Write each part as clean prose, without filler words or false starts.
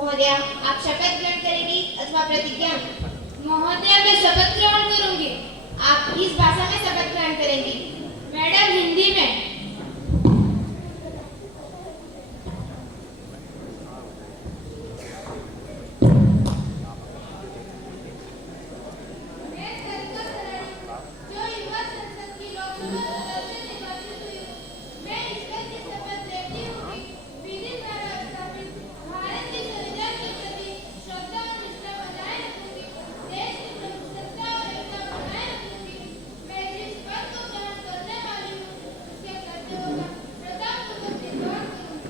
महोदय, आप शपथ ग्रहण करेंगी अथवा प्रतिज्ञा? महोदय, मैं शपथ ग्रहण करूंगी। आप किस भाषा में शपथ ग्रहण करेंगी? मैडम, हिंदी में। जो युवा संसद की लोकसभा सदस्य निर्वाचित हुई हूँ, मैं ईश्वर की शपथ लेती हूँ कि विधि द्वारा स्थापित भारत की संविधान के प्रति श्रद्धा और निष्ठा बनाए रखूंगी, देश की प्रभुसत्ता और एकता बनाए रखूंगी। मैं जिस पद को ग्रहण करने वाली हूँ, उसके कर्तव्यों का श्रद्धापूर्वक निर्वहन करूंगी।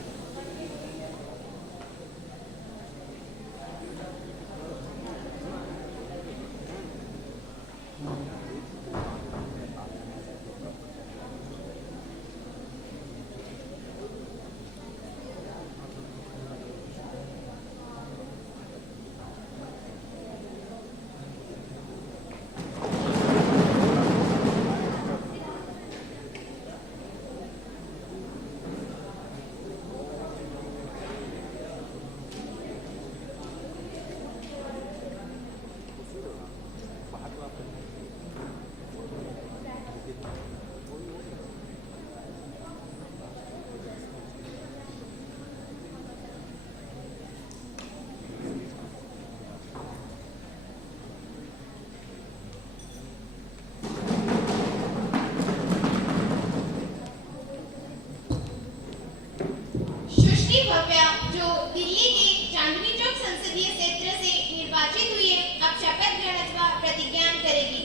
सुश्री भव्या, जो दिल्ली के चांदनी चौक संसदीय क्षेत्र से निर्वाचित हुई है, अब शपथ ग्रहण अथवा प्रतिज्ञा करेगी।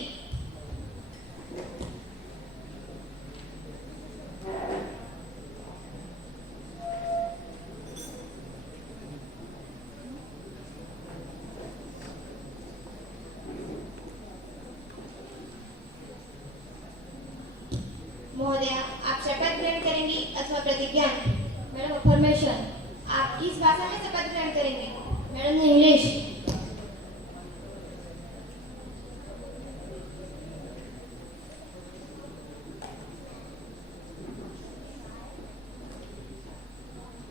महोदय, आप शपथ ग्रहण करेंगी अथवा प्रतिज्ञा? Madam, affirmation. आप किस भाषा में शपथ ग्रहण करेंगे? Madam, English.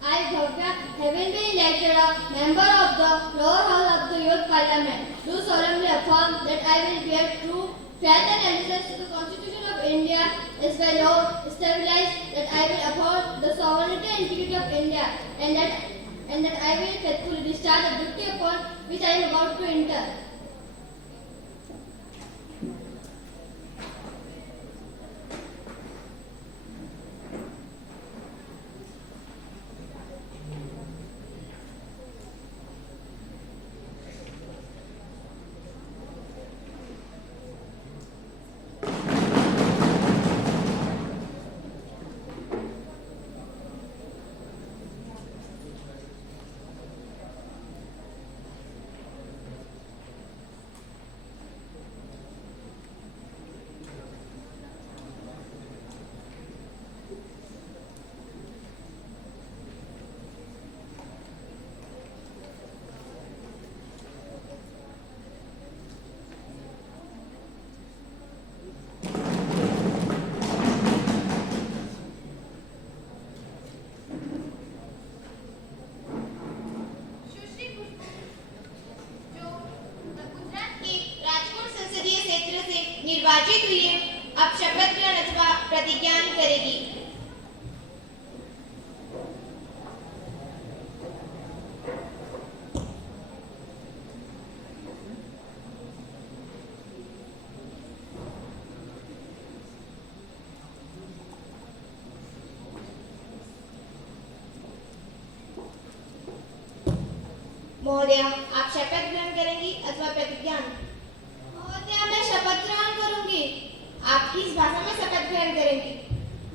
I, Bhavya, having been elected a member of the lower house of the youth parliament, do solemnly affirm that I will bear true faith and allegiance to the Constitution of India as by law established, that I will uphold the sovereignty and integrity of India, and that I will faithfully discharge the duty upon which I am about to enter. सुश्री खुशबू, जो गुजरात के राजकोट संसदीय क्षेत्र से निर्वाचित हुई है, अब शपथ ग्रहण अथवा प्रतिज्ञा करेगी। महोदय, आप शपथ ग्रहण करेंगी अथवा प्रतिज्ञा? महोदय, मैं शपथ ग्रहण करूंगी। आप किस भाषा में शपथ ग्रहण करेंगी?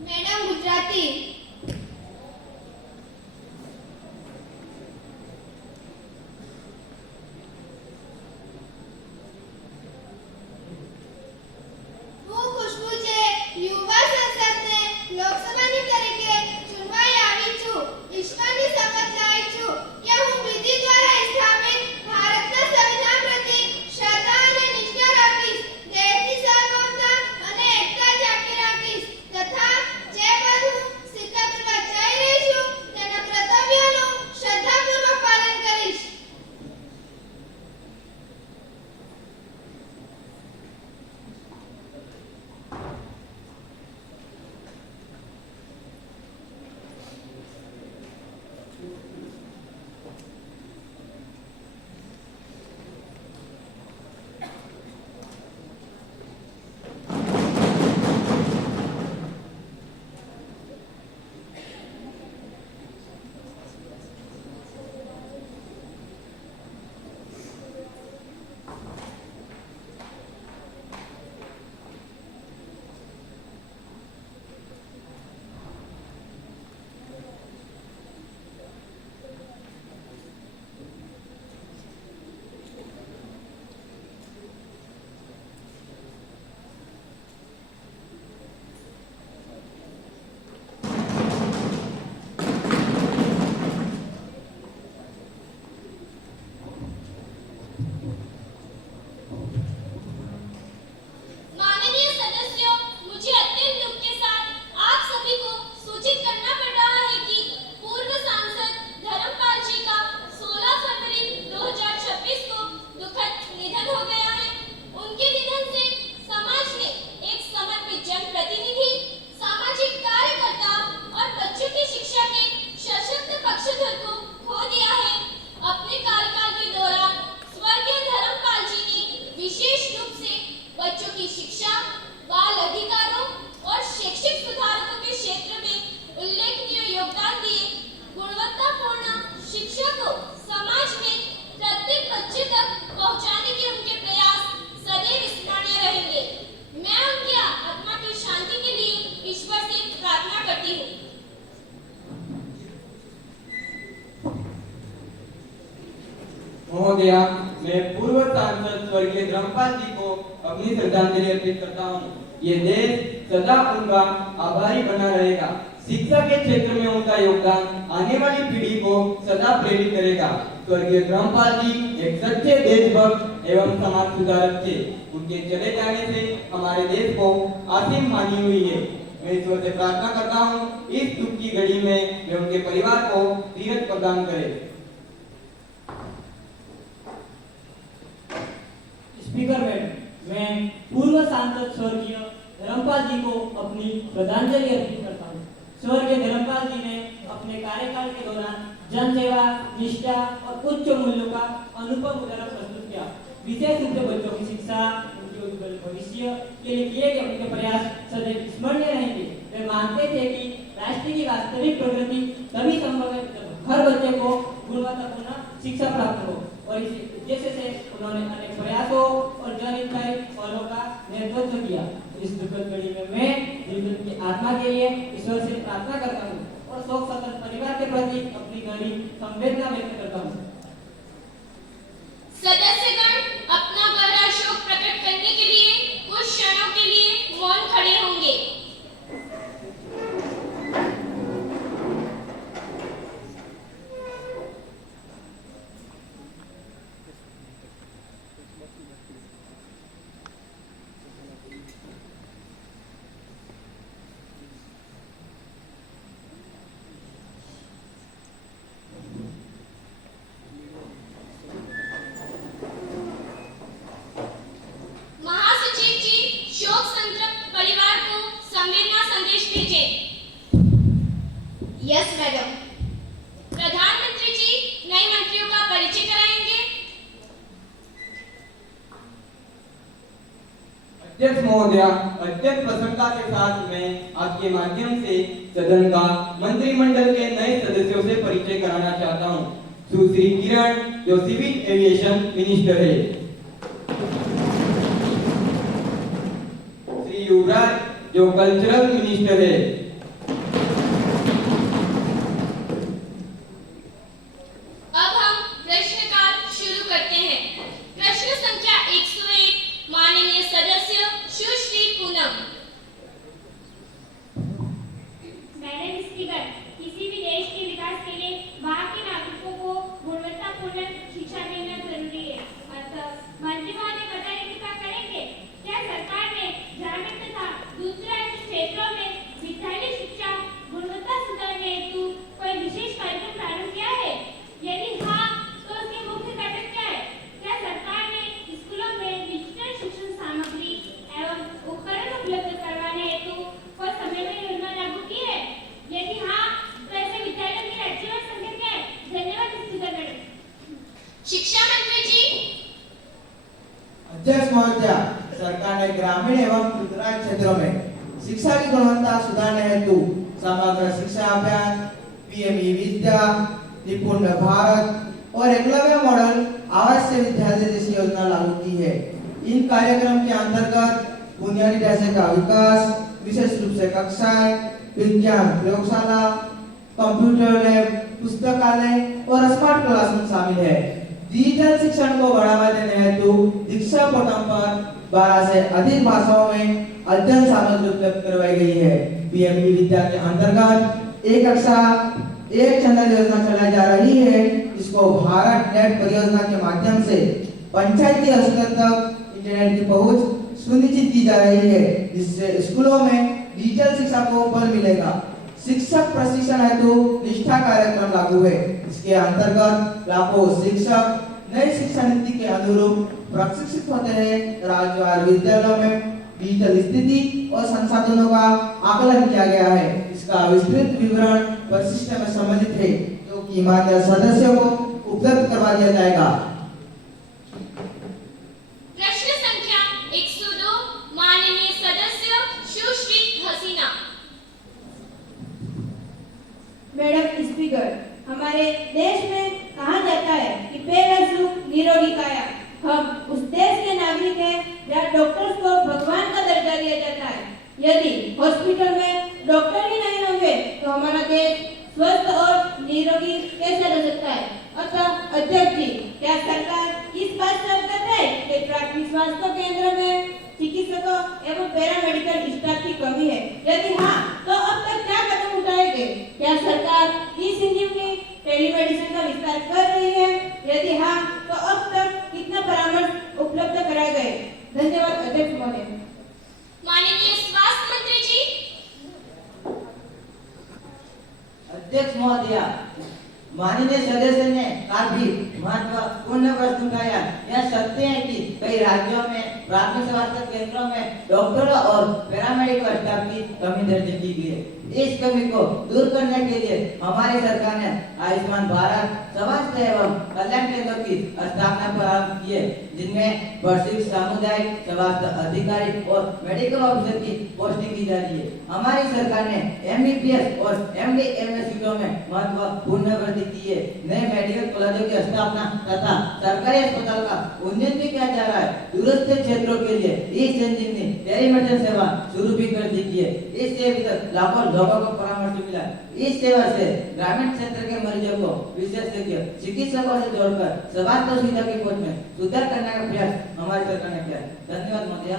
मैडम, गुजराती। હું ખુશ્બુ છે, યુવા સંસદને લોકસભાની તરીકે ચૂંટવાઈ આવી છું। ઈશ્વરની શપથ લાવી છું કે હું વિધિ દ્વારા સ્થાપિત ભારતના સંવિધાન પ્રતિ શ્રદ્ધા અને નિષ્ઠા રાખીશ, દેશની સાર્વભૌમતા અને એકતા જાળવી રાખીશ તથા જે પદ હું महोदया, मैं पूर्व सांसद स्वर्गीय धर्मपाल जी को अपनी श्रद्धांजलि अर्पित करता हूँ। ये देश सदा उनका आभारी बना रहेगा। शिक्षा के क्षेत्र में उनका योगदान आने वाली पीढ़ी को सदा प्रेरित करेगा। स्वर्गीय धर्मपाल जी एक सच्चे देशभक्त एवं समाज सुधारक थे। उनके चले जाने से हमारे देश को असीम हानि हुई है। मैं ईश्वर से प्रार्थना करता हूँ इस दुख की घड़ी में वे उनके परिवार को धीरज प्रदान करे। स्पीकर मैडम, मैं पूर्व सांसद स्वर्गीय धर्मपाल जी को अपनी श्रद्धांजलि अर्पित करता हूँ। स्वर्गीय धर्मपाल जी ने अपने कार्यकाल के दौरान जनसेवा, निष्ठा और उच्च मूल्यों का अनुपम उदाहरण प्रस्तुत किया। विशेष रूप से बच्चों की शिक्षा, उनके उज्जवल भविष्य के लिए किए गए उनके प्रयास सदैव स्मरणीय रहेंगे। वे मानते थे कि राष्ट्र की वास्तविक प्रगति तभी संभव है जब हर बच्चे को गुणवत्तापूर्ण शिक्षा प्राप्त हो, और इस उद्देश्य से उन्होंने अनेक प्रयासों और जनहितकारी पहलों का नेतृत्व किया। इस दुखद घड़ी में मैं जीवन की आत्मा के लिए ईश्वर से प्रार्थना करता हूँ और शोक संतप्त परिवार के प्रति अपनी गहरी संवेदना व्यक्त करता हूँ। सदस्यगण अपना गहरा शोक प्रकट करने के लिए कुछ क्षणों के लिए मौन खड़े होंगे। Yes madam. प्रधानमंत्री जी नए मंत्रियों का परिचय कराएंगे। अध्यक्ष महोदया, अत्यंत प्रसन्नता के साथ मैं आपके माध्यम से सदन का मंत्रिमंडल के नए सदस्यों से परिचय कराना चाहता हूँ। सुश्री किरण जो सिविल एविएशन मिनिस्टर है, श्री युवराज जो कल्चरल मिनिस्टर है, अध्यक्ष महोदया, सरकार ने ग्रामीण एवं दूरदराज क्षेत्रों में शिक्षा की गुणवत्ता सुधारने हेतु समग्र शिक्षा अभियान, पीएमई विद्या, निपुण भारत और एकलव्य मॉडल आवासीय विद्यालय जैसी योजना लागू की है। इन कार्यक्रम के अंतर्गत बुनियादी ढांचे का विकास, विशेष रूप से कक्षाएं, विज्ञान प्रयोगशाला, कंप्यूटर लैब, पुस्तकालय और स्मार्ट क्लासरूम शामिल है। डिजिटल शिक्षण को बढ़ावा देने हेतु दीक्षा पोर्टल पर 12 से अधिक भाषाओं में अध्ययन सामग्री उपलब्ध करवाई गई है। पीएमई विद्या के अंतर्गत एक कक्षा एक चैनल योजना चलाई जा रही है। इसको भारत नेट परियोजना के माध्यम से पंचायती स्तर तक इंटरनेट की पहुंच सुनिश्चित की जा रही है, जिससे स्कूलों में डिजिटल शिक्षा को बल मिलेगा। शिक्षक प्रशिक्षण हेतु निष्ठा कार्यक्रम लागू है। इसके अंतर्गत लाखों शिक्षक नई शिक्षा नीति के अनुरूप प्रशिक्षित होते हैं। राज्यवार विद्यालयों में डिजिटल स्थिति और संसाधनों का आकलन किया गया है। इसका विस्तृत विवरण परिशिष्ट में सम्मिलित है, जो कि मान्य सदस्यों को उपलब्ध करवा दिया जाएगा। प्रश्न संख्या 102 माननीय सदस्य सुश्री हसीना। मैडम स्पीकर, हमारे देश में कहा जाता है कि पहला सुख निरोगी काया। हम उस देश के नागरिक हैं जहाँ डॉक्टर्स को भगवान का दर्जा दिया जाता है। यदि हॉस्पिटल में डॉक्टर ही नहीं होंगे तो हमारा देश स्वस्थ और निरोगी कैसे रह सकता है। अतः अध्यक्ष जी, क्या सरकार इस बात से अवगत है कि प्राथमिक स्वास्थ्य केंद्र में चिकित्सकों एवं पैरामेडिकल स्टाफ की कमी है? यदि हाँ, तो अब तक क्या कदम उठाए गए? क्या सरकार ई-संजीवनी टेलीमेडिसिन का विस्तार कर रही है? यदि हाँ, तो अब तक कितना परामर्श उपलब्ध कराए गए? धन्यवाद अध्यक्ष महोदय। माननीय स्वास्थ्य मंत्री जी। अध्यक्ष महोदय, माननीय सदस्य ने काफी महत्वपूर्ण प्रश्न उठाया। यह सत्य है कि कई राज्यों में प्राथमिक स्वास्थ्य केंद्रों में डॉक्टरों और पैरामेडिकल स्टाफ की कमी दर्ज की गई है। इस कमी को दूर करने के लिए हमारी सरकार ने आयुष्मान भारत स्वास्थ्य एवं कल्याण केंद्रों की स्थापना प्रारंभ की है, जिनमें वार्षिक सामुदायिक स्वास्थ्य अधिकारी और मेडिकल ऑफिसर की पोस्टिंग की जा रही है। हमारी सरकार ने एमबीबीएस और एमडी/एमएस सीटों में महत्वपूर्ण वृद्धि की है। नए मेडिकल कॉलेजों की स्थापना तथा सरकारी अस्पताल का उन्नयन भी किया जा रहा है। दूरस्थ क्षेत्रों के लिए ई-संजीवनी टेलीमेडिसिन सेवा शुरू भी कर दी गई है। इससे अभी तक लाखों लोगों को परामर्श मिला। इस सेवा से ग्रामीण क्षेत्र के मरीजों को विशेषज्ञ चिकित्सकों से जोड़कर स्वास्थ्य सुविधा की पहुंच में सुधार करने का प्रयास हमारी सरकार ने किया है। धन्यवाद महोदय।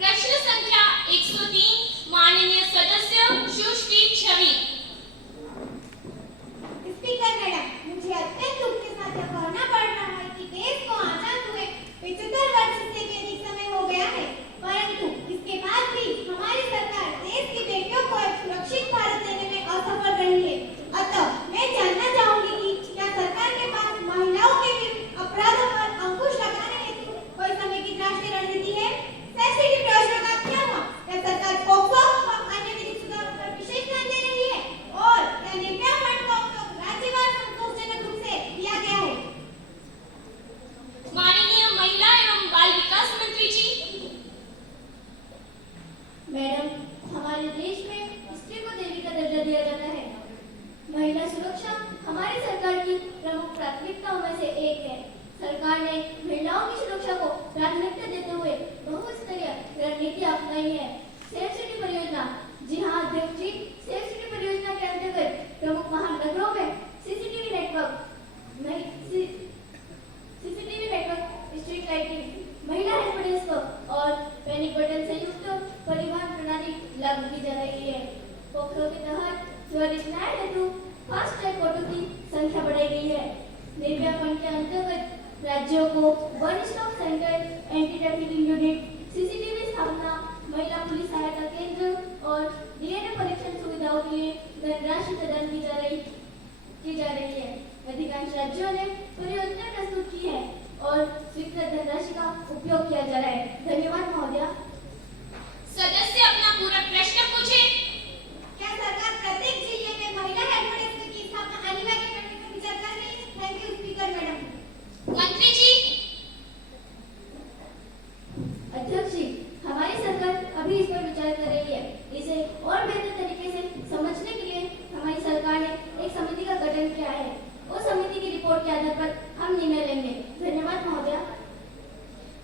प्रश्न संख्या 103 माननीय सदस्य सुश्री छवि। स्पीकर मैडम, मुझे अत्यंत दुख के साथ यह कहना पड़ रहा है कि देश को आजाद हुए 75 वर्ष से भी अधिक समय हो गया है, परंतु इसके बाद भी हमारी सरकार देश की बेटियों को एक सुरक्षित भारत देने में असफल रही है। अतः मैं जानना चाहूंगी कि क्या सरकार के पास महिलाओं के विरुद्ध अपराधों पर अंकुश लगाने हेतु कोई समेकित राष्ट्रीय रणनीति है? सेंसिटिव प्रश्नों का क्या हुआ? क्या सरकार पोक्सो और अन्य विधिक सुधारों पर विशेष ध्यान दे रही है? और क्या निर्भया फंड का उपयोग राज्यवार संतोषजनक रूप से किया गया है? माननीय महिला एवं बाल विकास मंत्री जी। मैडम, हमारे देश में स्त्री को देवी का दर्जा दिया जाता है। महिला सुरक्षा हमारी सरकार की प्रमुख प्राथमिकताओं में से एक है। सरकार ने महिलाओं की सुरक्षा को प्राथमिकता देते हुए बहुस्तरीय रणनीति अपनाई है। सेफ सिटी परियोजना, जी हाँ अध्यक्ष जी, सेफ सिटी परियोजना के अंतर्गत प्रमुख महानगरों में सीसीटीवी नेटवर्क, स्ट्रीट लाइटिंग, महिला हेल्प डेस्क और पैनिक बटन से युक्त परिवहन प्रणाली लागू की जा रही है। पोक्सो के तहत त्वरित न्याय हेतु फास्ट ट्रैक कोर्टों की संख्या बढ़ाई गई है। निर्भया फंड के अंतर्गत राज्यों को one stop centre, anti trafficking unit, CCTV स्थापना, महिला पुलिस सहायता केंद्र और डीएनए परीक्षण सुविधाओं के लिए धनराशि प्रदान की जा रही है। अधिकांश राज्यों ने परियोजना प्रस्तुत की है और स्वीकृत धनराशि का उपयोग किया जा रहा है। धन्यवाद महोदय। सदस्य अपना पूरा प्रश्न पूछे। क्या सरकार प्रत्येक जिले में महिला हेल्प डेस्क की स्थापना अनिवार्य करने पर विचार कर रही है? Thank you speaker madam. मंत्री जी। अध्यक्ष जी, हमारी सरकार अभी इस पर विचार कर रही है। इसे और बेहतर तरीके से समझने के लिए हमारी सरकार ने एक समिति का गठन किया है। उस समिति की रिपोर्ट के आधार पर हम निर्णय लेंगे। धन्यवाद महोदय।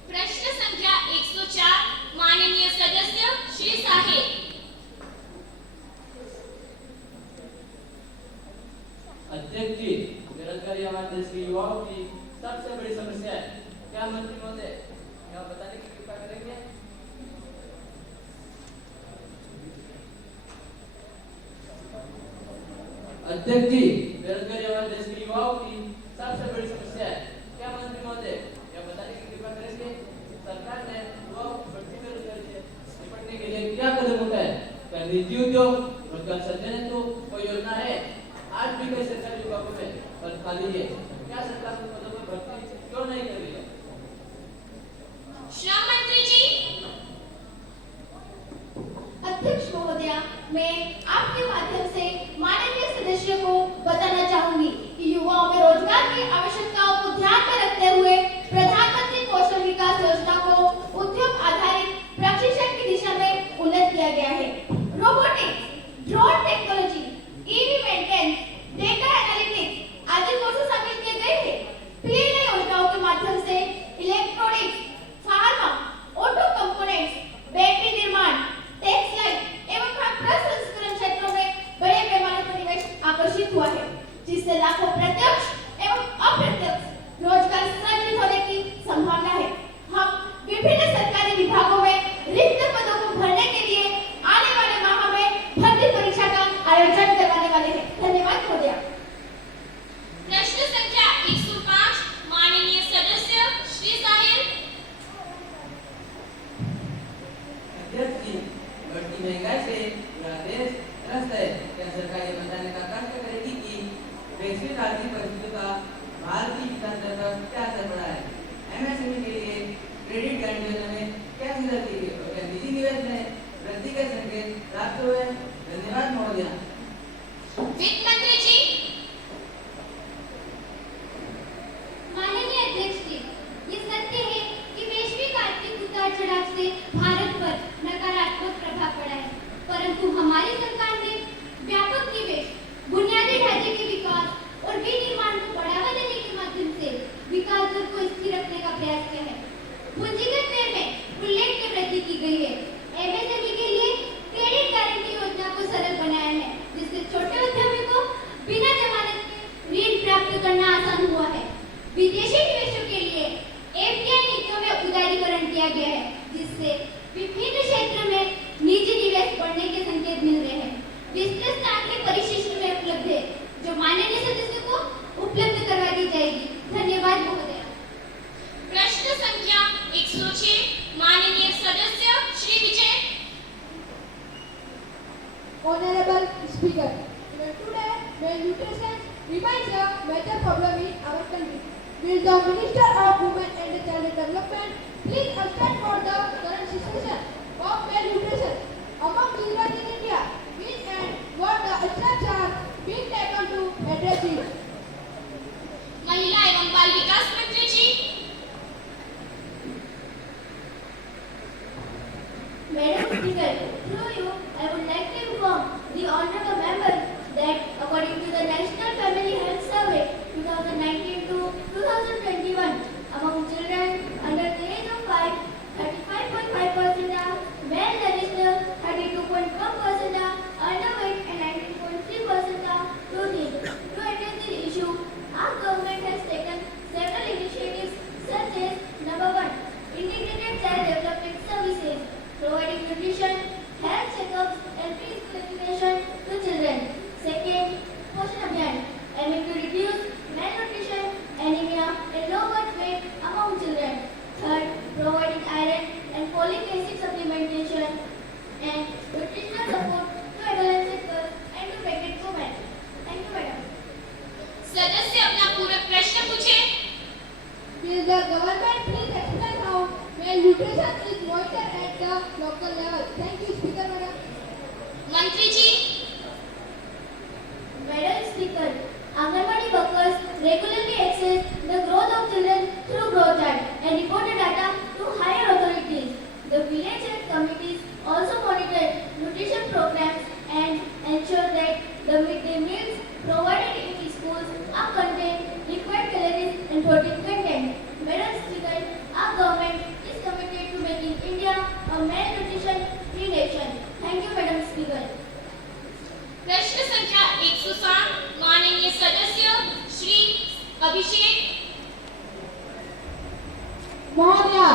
प्रश्न संख्या 104 माननीय सदस्य श्री साहेब। अध्यक्ष जी, बेरोजगारी हमारे देश के युवाओं की सबसे बड़ी समस्या है। क्या मंत्री महोदय यह बताने की कृपा करेंगे? अध्यक्ष जी, बेरोजगारी हमारे देश के युवाओं की सबसे बड़ी समस्या है। क्या मंत्री महोदय यह बताने की कृपा करेंगे? सरकार ने युवाओं की बढ़ती बेरोजगारी से निपटने के लिए क्या कदम उठाए? क्या निजी उद्योग रोजगार सृजन हेतु कोई योजना है? आज भी कई सरकारी विभागों में पद खाली है। क्या सरकार उन पदों पर भर्ती क्यों नहीं कर रही है? श्रम मंत्री जी। अध्यक्ष महोदया, मैं आपके माध्यम से माननीय सदस्य को बताना चाहूंगी कि युवाओं में रोजगार की आवश्यकताओं को ध्यान में रखते हुए प्रधानमंत्री कौशल विकास योजना को उद्योग आधारित प्रशिक्षण की दिशा में उन्नत किया गया है। Robotics, drone technology, EV maintenance, data analytics आदि कोर्स शामिल किए गए हैं। पीएलआई योजनाओं के माध्यम से electronics, pharma, auto components, battery निर्माण, टेक्सटाइल एवं प्रसंस्करण क्षेत्रों में बड़े पैमाने पर निवेश आकर्षित हुआ है, जिससे लाखों प्रत्यक्ष महंगाई से पूरा देश त्रस्त है। क्या सरकार ये बताने का कष्ट करेगी कि वैश्विक आर्थिक परिस्थितियों का भारतीय विकास दर पर क्या असर पड़ा है? एमएसएमई के लिए क्रेडिट गारंटी योजना में क्या सुधार की गई और क्या निजी निवेश में वृद्धि के संकेत प्राप्त हुए? धन्यवाद महोदय। वित्त मंत्री जी। माननीय अध्यक्ष जी, ये सत्य है कि वैश्विक आर्थिक उतार चढ़ाव से भारत पर नकारात्मक प्रभाव पड़ा है, परंतु हमारी सरकार ने व्यापक निवेश, बुनियादी ढांचे के विकास और विनिर्माण को बढ़ावा देने के माध्यम से विकास दर को स्थिर रखने का प्रयास किया है। पूंजीगत व्यय में उल्लेखनीय वृद्धि की गई है। एमएसएमई के लिए क्रेडिट गारंटी योजना को सरल बनाया है, जिससे छोटे उद्यमी को बिना जमानत के ऋण प्राप्त करना आसान हुआ है। विदेशी निवेशों के लिए एफडीआई नीतियों में उदारीकरण किया गया है, जिससे विभिन्न क्षेत्र में निजी निवेश बढ़ने के संकेत मिल रहे हैं। विस्तृत आंकड़े परिशिष्ट में उपलब्ध है, जो माननीय सदस्य को उपलब्ध करवा दी जाएगी। धन्यवाद महोदय। प्रश्न संख्या 106 माननीय सदस्य Shri Vijay. Honorable Speaker, today malnutrition remains a major problem in our country. Will the Minister of Women and Child Development please abstract for the current situation of malnutrition among children in India? Which and what the steps are being taken to address it? महिला एवं बाल विकास मंत्री जी। Madam Speaker, through you, I would like to inform the honorable members that according to the National Family Health Survey 2019 to 2021, among children under the age of 5, 35.5% are malnourished, 32.1% are underweight, and 19.3% are too thin. To address the issue, our government has taken several initiatives such as number 1, integrated child development services, providing nutrition, health checkups, and preschool education to children. Second, Poshan Abhiyan, aiming to reduce malnutrition, anemia, and low birth weight among children. Third, providing iron and folic acid supplementation and nutritional support to adolescent girls and to pregnant women. Thank you, madam. सदस्य अपना पूरक प्रश्न पूछे। Will the government please explain how malnutrition is monitored at the local level? Thank you, Speaker Madam. मंत्री जी। Madam Speaker, Anganwadi workers regularly assess the growth of children through growth chart and report the data to higher authorities. The village health committees also monitor nutrition programs and ensure that the midday meals provided in the schools are contain required calories and protein content. Madam Speaker, our government is committed to making India a malnutrition-free nation. Thank you, Madam Speaker. प्रश्न संख्या 107 माननीय सदस्य श्री अभिषेक। महोदया,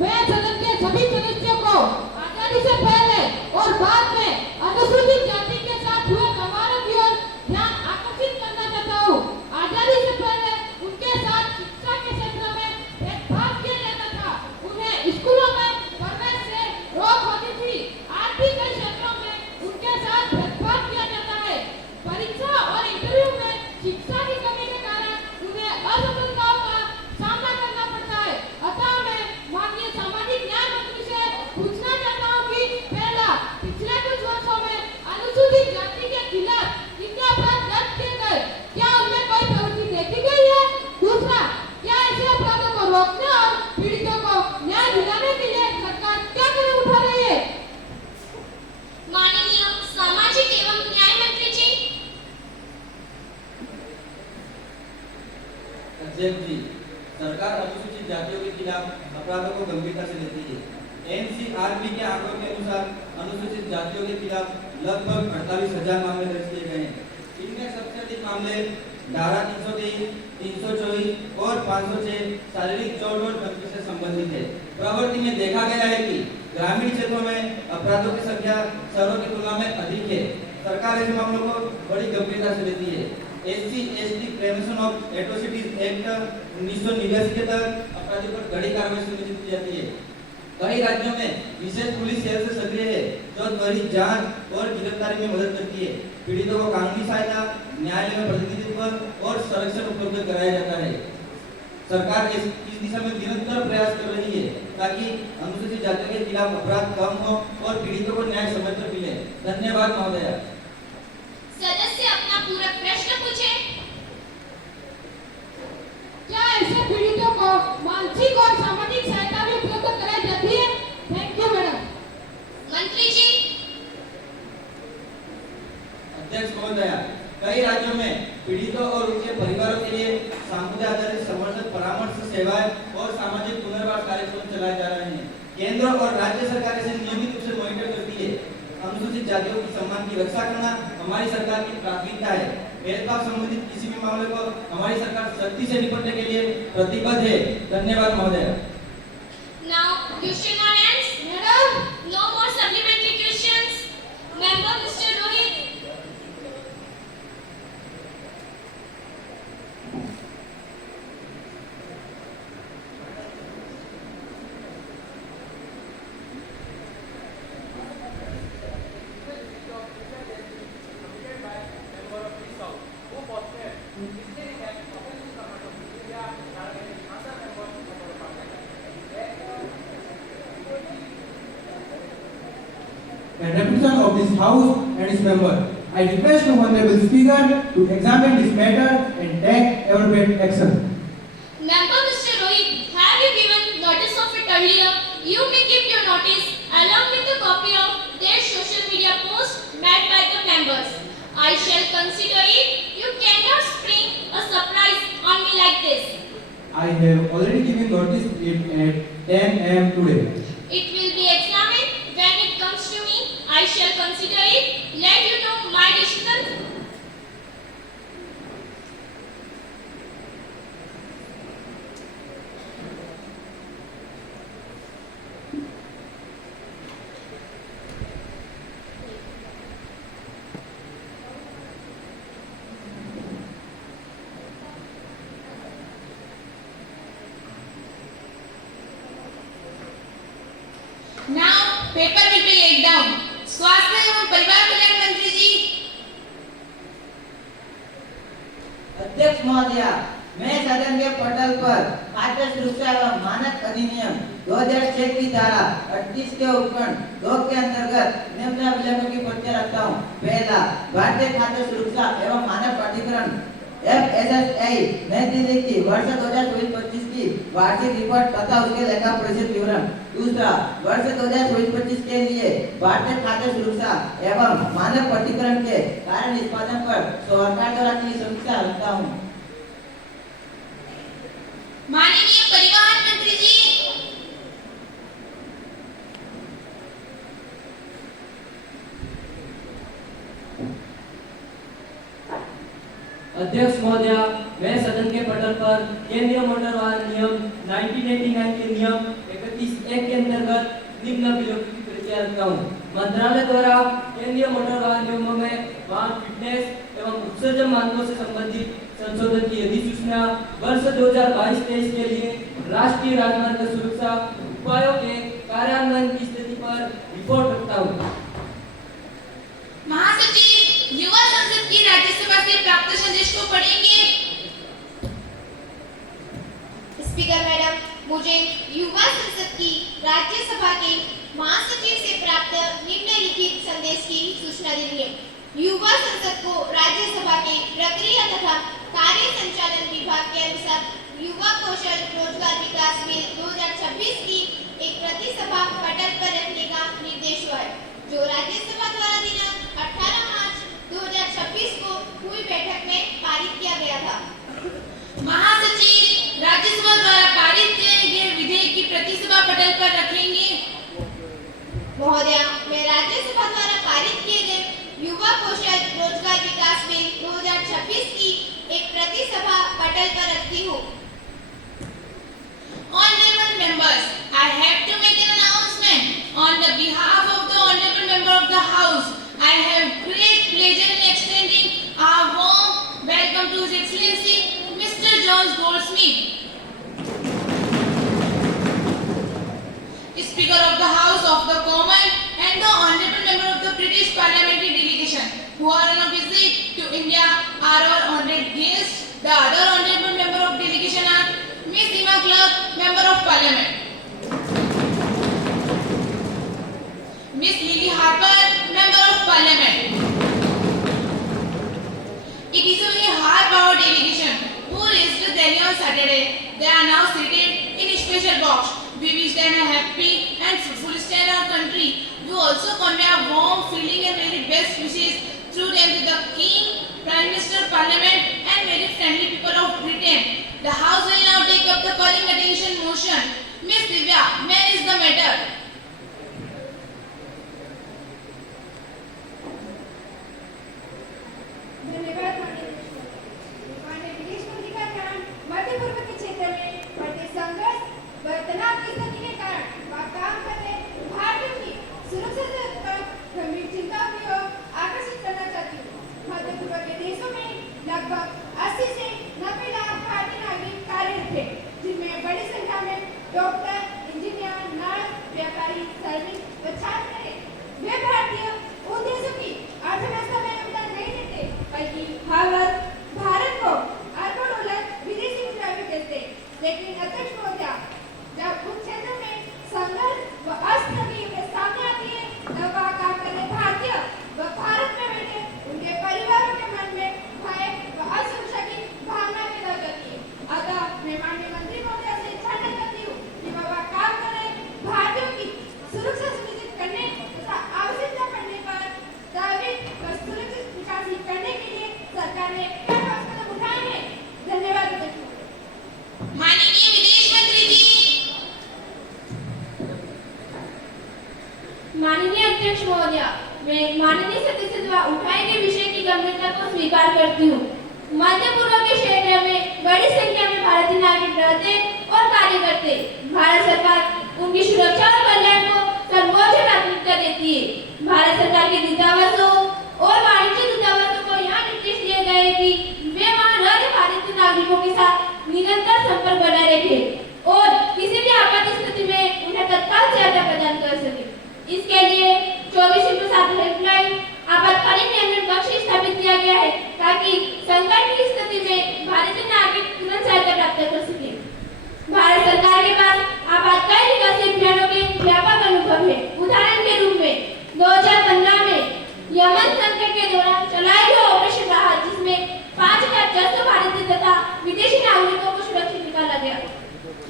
मैं सदन के सभी सदस्यों को आजादी से पहले और बाद में अनुसूचित जाति के साथ हुए व्यवहारों की ओर ध्यान आकर्षित करना चाहता हूँ। आजादी से पहले उनके साथ शिक्षा के क्षेत्र में भेदभाव किया जाता था। उन्हें स्कूलों में प्रवेश से रोक होती थी। आज भी कई क्षेत्रों में उनके साथ भेदभाव किया जाता है। परीक्षा और इंटरव्यू में शिक्षा की कमी के कारण उन्हें असफलताओं का सामना करना पड़ता है। अतः मैं माननीय सामाजिक न्याय मंत्री से पूछना चाहता हूँ कि पहला, पिछले कुछ वर्षों में अनुसूचित जाति के खिलाफ कितने अपराध दर्ज किए गए? क्या उनमें कोई प्रवृत्ति देखी गई है? दूसरा, क्या ऐसे अपराधों को रोकने और पीड़ितों को न्याय दिलाने के लिए सरकार क्या कदम उठा रही है? माननीय सामाजिक एवं न्याय मंत्री जी। अध्यक्ष जी, सरकार अनुसूचित जातियों के खिलाफ अपराधों को गंभीरता से लेती है। एनसीआरबी के आंकड़ों के अनुसार अनुसूचित जातियों के खिलाफ लगभग 48,000 मामले दर्ज किए गए हैं। इनमें सबसे अधिक मामले धारा 323, 324 और 506 शारीरिक चोट और धमकी से संबंधित है। प्रवृत्ति में देखा गया है कि ग्रामीण क्षेत्रों में अपराधों की संख्या शहरों की तुलना में अधिक है। सरकार ऐसे मामलों को बड़ी गंभीरता से लेती है। SC/ST prevention of atrocities act 1989 के तहत अपराधियों पर कड़ी कार्रवाई सुनिश्चित की जाती है। कई राज्यों में विशेष पुलिस सेल से सक्रिय है जो त्वरित जांच और गिरफ्तारी में मदद करती है। पीड़ितों को कानूनी सहायता, न्यायालय में प्रतिनिधित्व और संरक्षण उपलब्ध कराया जाता है। सरकार इस दिशा में निरंतर प्रयास कर रही है ताकि अनुसूचित जातियों के खिलाफ अपराध कम हो और पीड़ितों को न्याय समय पर मिले। धन्यवाद महोदय। सदस्य अपना पूरा प्रश्न पूछे। क्या ऐसे पीड़ितों को मानसिक और सामाजिक सहायता भी उपलब्ध कराई जाती है? Thank you madam. मंत्री जी। अध्यक्ष महोदय, कई राज्यों में पीड़ितों और उनके परिवारों के लिए सामुदायिक आधारित समर्थन परामर्श सेवाएं और सामाजिक पुनर्वास कार्यक्रम चलाए जा रहे हैं। केंद्र और राज्य सरकार इसे नियमित रूप से मॉनिटर करती है। अनुसूचित जातियों की सम्मान की रक्षा करना हमारी सरकार की प्राथमिकता है। भेदभाव संबंधित किसी भी मामले को हमारी सरकार सख्ती से निपटने के लिए प्रतिबद्ध है। धन्यवाद महोदय। Now question and answer. Madam, No more supplementary questions. Member Mr. Rohit. A representative of this House and its member, I request the Honorable Speaker to examine this matter and take appropriate action. Member Mr. Rohit, have you given notice of it earlier? You may give your notice along with a copy of their social media post made by the members. I shall consider it. You cannot spring a surprise on me like this. I have already given notice at 10 a.m. today. It will be examined when it comes to me. I shall consider it. Let you know my decision. Now, paper will be laid down. स्वास्थ्य एवं परिवार कल्याण मंत्री जी। अध्यक्ष महोदय, मैं सदन के पटल पर खाद्य सुरक्षा एवं मानक अधिनियम 2006 की धारा 38 के उपखंड 2 के अंतर्गत निम्न अभिलेखों की पर्चा रखता हूँ। पहला, भारतीय खाद्य सुरक्षा एवं मानक प्राधिकरण FSSAI नई दिल्ली की वर्ष 2024-25 की वार्षिक रिपोर्ट तथा उसके लेखा परीक्षण विवरण। दूसरा, वर्ष 2024-25 के लिए भारतीय खाद्य सुरक्षा एवं मानक प्राधिकरण के कार्य निष्पादन पर सरकार द्वारा की समीक्षा रखता हूँ। माननीय परिवहन मंत्री जी। अध्यक्ष महोदय, मैं सदन के पटल पर केंद्रीय मोटर वाहन नियम 1989 के नियम 31(1) के अंतर्गत निम्न अभिलेखों की पर्चा रखता हूँ। मंत्रालय द्वारा केंद्रीय मोटर वाहन नियमों में वाहन फिटनेस एवं उत्सर्जन मानकों से संबंधित संशोधन की अधिसूचना वर्ष 2022-23 के लिए राष्ट्रीय राजमार्ग सुरक्षा उपायों के कार्यान्वयन की स्थिति पर रिपोर्ट रखता हूँ। महासचिव, युवा संसद की राज्यसभा से प्राप्त संदेश को पढ़ेंगे। स्पीकर मैडम, मुझे युवा संसद की राज्यसभा के महासचिव से प्राप्त निम्नलिखित संदेश की सूचना देनी है। युवा संसद को राज्यसभा के प्रक्रिया तथा कार्य संचालन विभाग के अनुसार युवा कौशल रोजगार विकास बिल 2026 की एक प्रति सभा पटल पर रखने का निर्देश हुआ है, जो राज्यसभा द्वारा दिनांक 18 मार्च 2026 को हुई बैठक में पारित किया गया था। महासचिव, राज्यसभा द्वारा पारित किए गए विधेयक की प्रति सभा पटल पर रखेंगे। महोदया, मैं राज्यसभा द्वारा पारित किए गए युवा कौशल रोजगार विकास बिल 2026 की एक प्रति सभा पटल पर रखती हूँ। Honorable members, I have to make an announcement on the behalf of the honorable member of the House. I have great pleasure in extending our warm welcome to His Excellency Mr. John Goldsmith. Speaker of the House of the Commons, and the Honorable Member of the British Parliamentary Delegation who are on a visit to India are our honored guests. The other Honorable Member of Delegation are Miss Emma Clark, Member of Parliament, Miss Lily Harper, Member of Parliament. It is a very high-powered delegation who reached Delhi on Saturday. They are now seated in a special box. We wish them a happy and fruitful stay in our country. We also convey a warm feeling and very best wishes through them to the King, Prime Minister, Parliament, and very friendly people of Britain. The House will now take up the calling attention motion. Miss Divya, where is the matter? धन्यवाद माननीय विदेश मंत्री का ध्यान मध्य पूर्व के क्षेत्र में बढ़ते संघर्ष व तनाव की स्थिति के कारण वहाँ काम कर रहे भारतीयों की सुरक्षा से उत्पन्न गंभीर चिंताओं की ओर आकर्षित करना चाहती हूँ। मध्य पूर्व के देशों में लगभग 80 से 90 लाख भारतीय नागरिक कार्यरत हैं, जिनमें बड़ी संख्या में डॉक्टर, इंजीनियर, नर्स, व्यापारी, सैनिक व छात्र हैं। वे भारतीय उन देशों की अर्थव्यवस्था में योगदान नहीं देते, बल्कि भारत को अरबों डॉलर विदेशी मुद्रा में भेजते। लेकिन अध्यक्ष महोदया, जब उन क्षेत्रों में संघर्ष व अस्थिरता के सामने आती है, तब वहाँ काम कर रहे भारतीय व भारत में बैठे उनके परिवारों के मन में भय व असुरक्षा की भावना पैदा हो जाती है। अतः मैं माननीय मंत्री महोदया से इच्छा करती हूँ कि वह काम कर रहे भारतीयों की सुरक्षा सुनिश्चित करने तथा आवश्यकता पड़ने पर दायित्व व सुरक्षित विकास करने के लिए सरकार ने क्या कदम उठाए हैं। धन्यवाद अध्यक्ष महोदय। माननीय विदेश मंत्री जी। माननीय अध्यक्ष महोदया, मैं माननीय सदस्य द्वारा उठाए गए विषय की गंभीरता को स्वीकार करती हूँ। मध्य पूर्व के क्षेत्र में बड़ी संख्या में भारतीय नागरिक रहते और कार्य करते। भारत सरकार उनकी सुरक्षा और कल्याण को सर्वोच्च प्राथमिकता देती है। भारत सरकार के दूतावासों और वाणिज्य दूतावासों को यहाँ निर्देश दिए गए हैं कि वे वहाँ रह रहे भारतीय नागरिकों के साथ निरंतर संपर्क बनाए रखें और किसी भी आपात स्थिति में उन्हें तत्काल सहायता प्रदान कर सके। इसके लिए 24/7 हेल्पलाइन आपातकालीन नियंत्रण कक्ष स्थापित किया गया है, ताकि संकट की स्थिति में भारतीय नागरिक तुरंत सहायता प्राप्त कर सके। भारत सरकार के पास आपातकालीन विकास अभियानों के व्यापक अनुभव है। उदाहरण के रूप में 2015 में यमन संकट के दौरान चलाए गए ऑपरेशन राहत, जिसमें 5,400 भारतीय तथा विदेशी नागरिकों को सुरक्षित निकाला गया।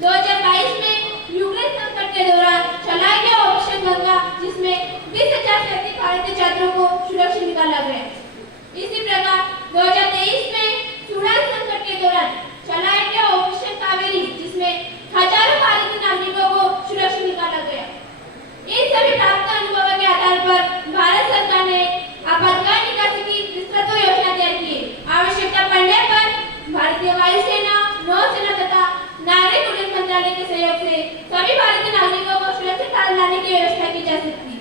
2022 में यूक्रेन संकट के दौरान चलाए गए ऑपरेशन गंगा, जिसमें 20,000 से अधिक भारतीय छात्रों को सुरक्षित निकाला गया। इसी प्रकार 2023 में सूडान संकट के दौरान चलाए गए ऑपरेशन कावेरी, जिसमें हजारों भारतीय नागरिकों को सुरक्षित निकाला गया। इन सभी प्राप्त अनुभवों के आधार पर भारत सरकार ने आपातकालीन निकासी की विस्तृत योजना तैयार की। आवश्यकता पड़ने पर भारतीय वायुसेना, नौसेना तथा नागरिक उड्डयन मंत्रालय के सहयोग से सभी भारतीय नागरिकों को सुरक्षित लाने की व्यवस्था की जा सकती है।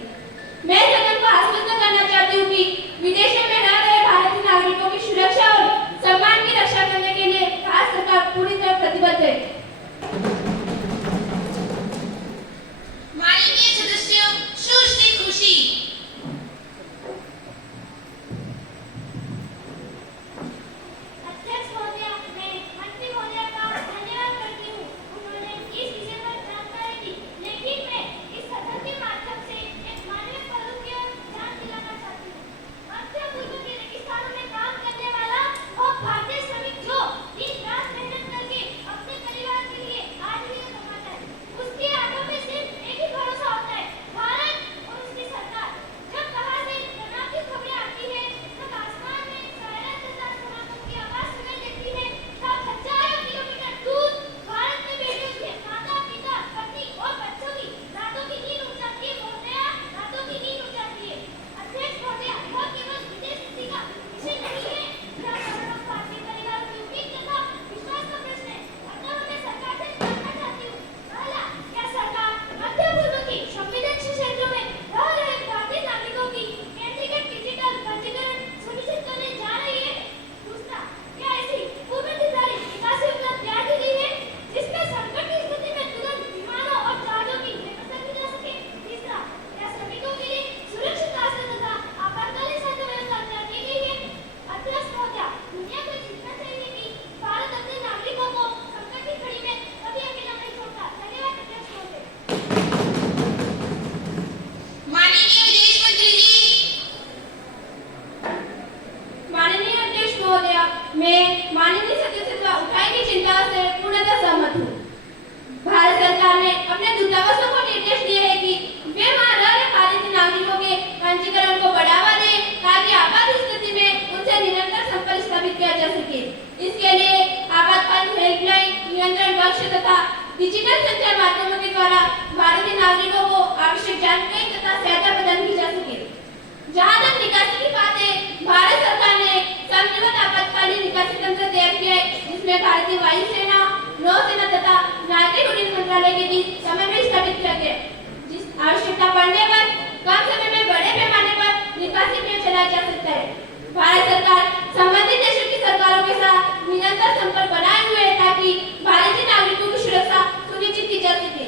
मैं सदन को आश्वस्त करना चाहती हूँ कि विदेशों में रह रहे भारतीय नागरिकों की सुरक्षा और सम्मान की रक्षा करने के लिए भारत सरकार पूरी तरह प्रतिबद्ध है। माननीय सदस्य सुश्री खुशी। अध्यक्ष महोदया, मैं मंत्री महोदया का धन्यवाद करती हूँ। उन्होंने इस विषय पर जानकारी दी, लेकिन मैं इस सदन के माध्यम से तथा डिजिटल संचार माध्यमों के द्वारा भारतीय नागरिकों को आवश्यक जानकारी तथा सहायता प्रदान की जा सके। जहां तक निकासी की बात है, भारत सरकार ने समन्वित आपातकालीन निकासी तंत्र तैयार किया है, जिसमें भारतीय वायुसेना, नौसेना तथा नागरिक उड्डयन मंत्रालय के बीच समन्वय स्थापित किया गया है। जिस आवश्यकता पड़ने पर कम समय में बड़े पैमाने पर निकासी अभियान चलाया जा सकता है। भारत सरकार संबंधित देशों की सरकारों के साथ निरंतर संपर्क बनाए हुए है ताकि भारतीय नागरिकों की सुरक्षा सुनिश्चित की जा सके।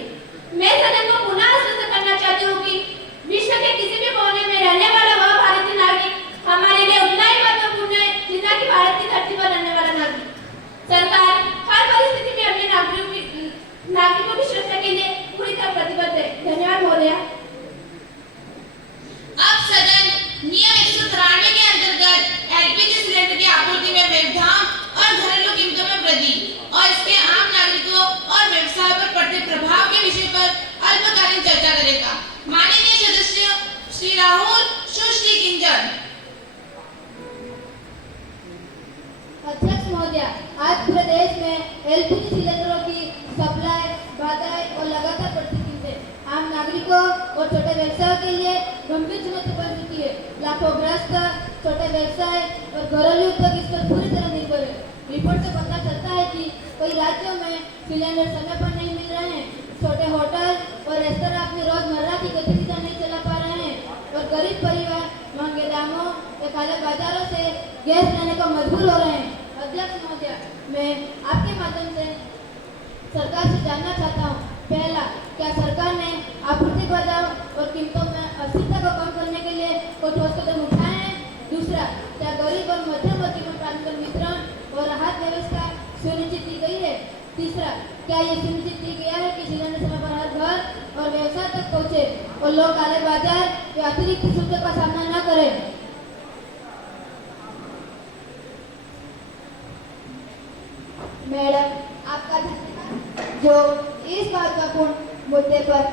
मैं सदन को पुनः आश्वस्त करना चाहती हूँ कि विश्व के किसी भी कोने में रहने वाला वह भारतीय नागरिक हमारे लिए उतना ही महत्वपूर्ण है जितना कि भारत की धरती पर रहने वाला नागरिक। सरकार हर परिस्थिति में अपने नागरिकों की सुरक्षा के लिए पूरी तरह प्रतिबद्ध है। धन्यवाद महोदय। अब सदन नियम 193 के अंतर्गत एलपीजी सिलेंडर की आपूर्ति में व्यवधान और घरेलू कीमतों में वृद्धि और इसके आम नागरिकों और व्यवसाय पर पड़ते प्रभाव के विषय पर अल्पकालीन चर्चा करेगा। माननीय सदस्य श्री राहुल सुश्री किंजल। अध्यक्ष महोदय, आज पूरे देश में एलपीजी सिलेंडरों की सप्लाई, बाधाएं और लगातार बढ़ती कीमतें आम नागरिकों और छोटे व्यवसायों के लिए गंभीर चुनौती बन चुकी है। लाखों गृहस्थ, छोटे व्यवसाय और घरेलू उद्योग इस पर पूरी तरह निर्भर है। रिपोर्ट से पता चलता है कि कई राज्यों में सिलेंडर समय पर नहीं मिल रहे हैं, छोटे होटल और रेस्तरां अपनी रोजमर्रा की गतिविधियां नहीं चला पा रहे हैं और गरीब परिवार महंगे दामों या काले बाजारों से गैस लेने को मजबूर हो रहे हैं। अध्यक्ष महोदय, मैं आपके माध्यम से सरकार से जानना चाहता हूँ, पहला, क्या सरकार ने आपूर्ति बाधाओं और कीमतों में अस्थिरता को कम करने के लिए कोई ठोस कदम उठाए हैं? दूसरा, क्या गरीब और मध्यम वर्ग में प्राथमिक वितरण और राहत व्यवस्था सुनिश्चित की गई है? तीसरा, क्या ये सुनिश्चित किया गया है कि सिलेंडर समय पर हर घर और व्यवसाय तक पहुँचे और लोग काले बाजार या अतिरिक्त शुल्क का सामना न करें? मैडम, आपका धन्यवाद जो इस महत्वपूर्ण मुद्दे पर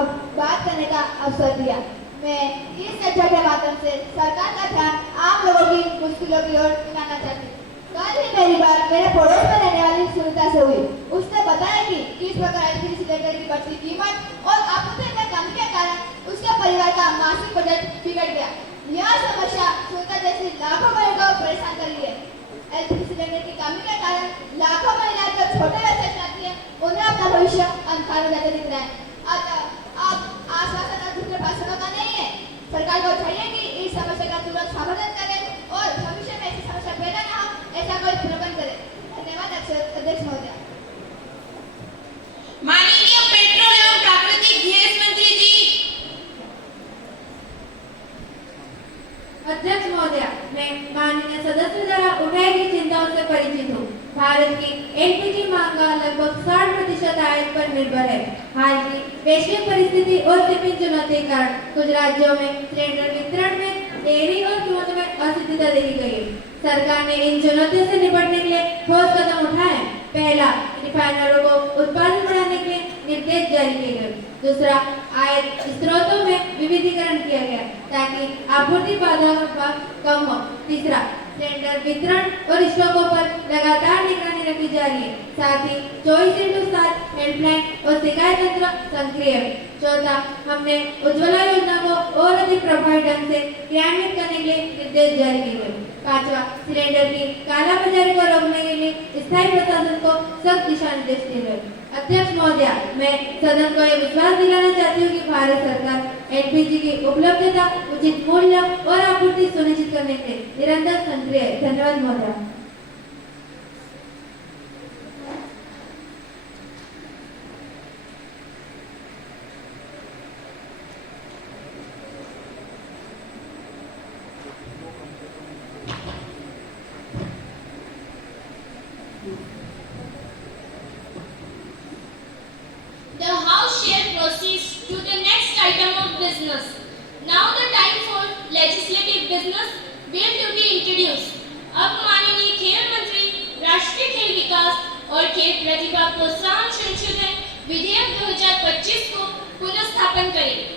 अब बात करने का अवसर दिया। मैं इस चर्चा के माध्यम से सरकार का ध्यान आम लोगों की मुश्किलों की ओर दिलाना चाहती हूँ। कल ही मेरी बात मेरे पड़ोस में रहने वाली सुनीता से हुई। उसने बताया कि किस प्रकार एलपीजी सिलेंडर की बढ़ती कीमत और आपूर्ति में कमी के कारण उसके परिवार का मासिक बजट बिगड़ गया। यह समस्या सुनीता जैसी लाखों महिलाओं को परेशान कर रही है। एलपीजी सिलेंडर की कमी के कारण लाखों महिलाएं जो छोटे व्यवसाय चलाती हैं, उन्हें अपना भविष्य अंधकार में जाते दिख रहा है। अब आश्वासन और झूठे भाषणों का नहीं है। सरकार को चाहिए कि इस समस्या का तुरंत समाधान करे और भविष्य में ऐसी समस्या पैदा न हो, ऐसा कोई प्रबंध करे। धन्यवाद अध्यक्ष महोदय। माननीय पेट्रोल एवं प्राकृतिक गैस मंत्री जी। अध्यक्ष महोदय, मैं माननीय सदस्य द्वारा उठाई गई चिंताओं से परिचित हूँ। भारत की एलपीजी मांग लगभग 60% आयात पर निर्भर है। हाल की वैश्विक परिस्थिति और शिपिंग चुनौती के कारण कुछ राज्यों में सिलेंडर वितरण में देरी और कीमतों में अस्थिरता देखी गई है। सरकार ने इन चुनौतियों से निपटने के लिए ठोस कदम उठाए। पहला, रिफाइनरों को उत्पादन बढ़ाने के लिए निर्देश जारी किए गए। दूसरा, आयात स्रोतों में विविधीकरण किया गया ताकि आपूर्ति बाधा कम हो। तीसरा, सिलेंडर वितरण और स्टॉकों पर लगातार निगरानी रखी जा रही है। साथ ही 24/7 हेल्पलाइन और शिकायत तंत्र सक्रिय है। चौथा, हमने उज्ज्वला योजना को और अधिक प्रभावी ढंग से क्रियान्वित करने के लिए निर्देश जारी किए गए। पांचवा, सिलेंडर की कालाबाजारी को रोकने के लिए स्थायी प्रशासन को सख्त दिशा निर्देश दिए गए। अध्यक्ष महोदय, मैं सदन को यह विश्वास दिलाना चाहती हूँ कि भारत सरकार एलपीजी की उपलब्धता, उचित मूल्य और आपूर्ति सुनिश्चित करने के लिए निरंतर सक्रिय है। धन्यवाद महोदय। The House shall proceed to the next item of business. Now the time for legislative business bill to be introduced. अब माननीय खेल मंत्री राष्ट्रीय खेल विकास और खेल प्रतिभा प्रोत्साहन संशोधन विधेयक 2025 को पुनः स्थापन करेंगे।